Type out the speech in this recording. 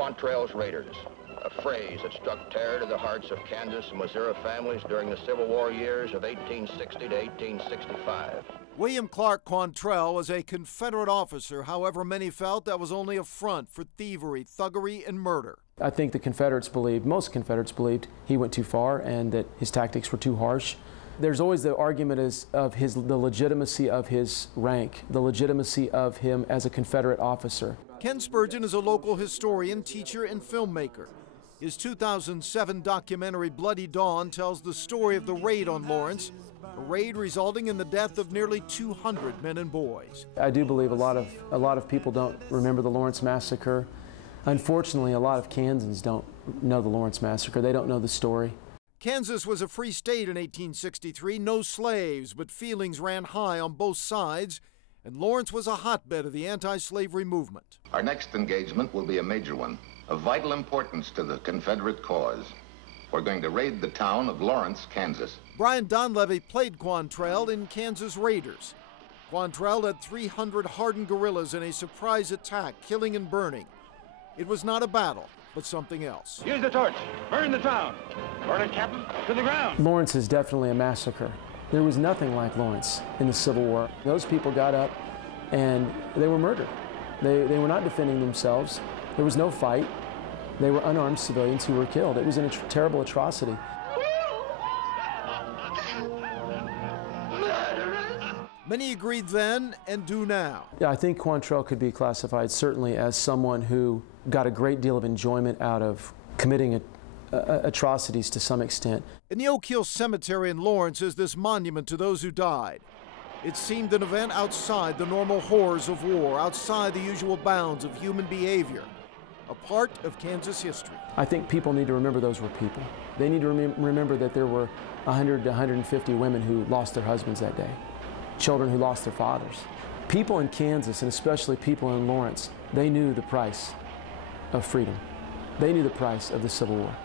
Quantrill's Raiders, a phrase that struck terror to the hearts of Kansas and Missouri families during the Civil War years of 1860 to 1865. William Clark Quantrill was a Confederate officer. However, many felt that was only a front for thievery, thuggery, and murder. I think the Confederates believed, most Confederates believed, he went too far and that his tactics were too harsh. There's always the argument of the legitimacy of his rank, the legitimacy of him as a Confederate officer. Ken Spurgeon is a local historian, teacher, and filmmaker. His 2007 documentary Bloody Dawn tells the story of the raid on Lawrence, a raid resulting in the death of nearly 200 men and boys. I do believe a lot of people don't remember the Lawrence Massacre. Unfortunately, a lot of Kansans don't know the Lawrence Massacre. They don't know the story. Kansas was a free state in 1863, no slaves, but feelings ran high on both sides, and Lawrence was a hotbed of the anti-slavery movement. Our next engagement will be a major one, of vital importance to the Confederate cause. We're going to raid the town of Lawrence, Kansas. Brian Donlevy played Quantrill in Kansas Raiders. Quantrill led 300 hardened guerrillas in a surprise attack, killing and burning. It was not a battle, but something else. Use the torch. Burn the town. Burn it, Captain, to the ground. Lawrence is definitely a massacre. There was nothing like Lawrence in the Civil War. Those people got up and they were murdered. They were not defending themselves. There was no fight. They were unarmed civilians who were killed. It was a terrible atrocity. Many agreed then and do now. Yeah, I think Quantrill could be classified certainly as someone who got a great deal of enjoyment out of committing atrocities to some extent. In the Oak Hill Cemetery in Lawrence is this monument to those who died. It seemed an event outside the normal horrors of war, outside the usual bounds of human behavior, a part of Kansas history. I think people need to remember those were people. They need to remember that there were 100 to 150 women who lost their husbands that day, children who lost their fathers. People in Kansas, and especially people in Lawrence, they knew the price of freedom. They knew the price of the Civil War.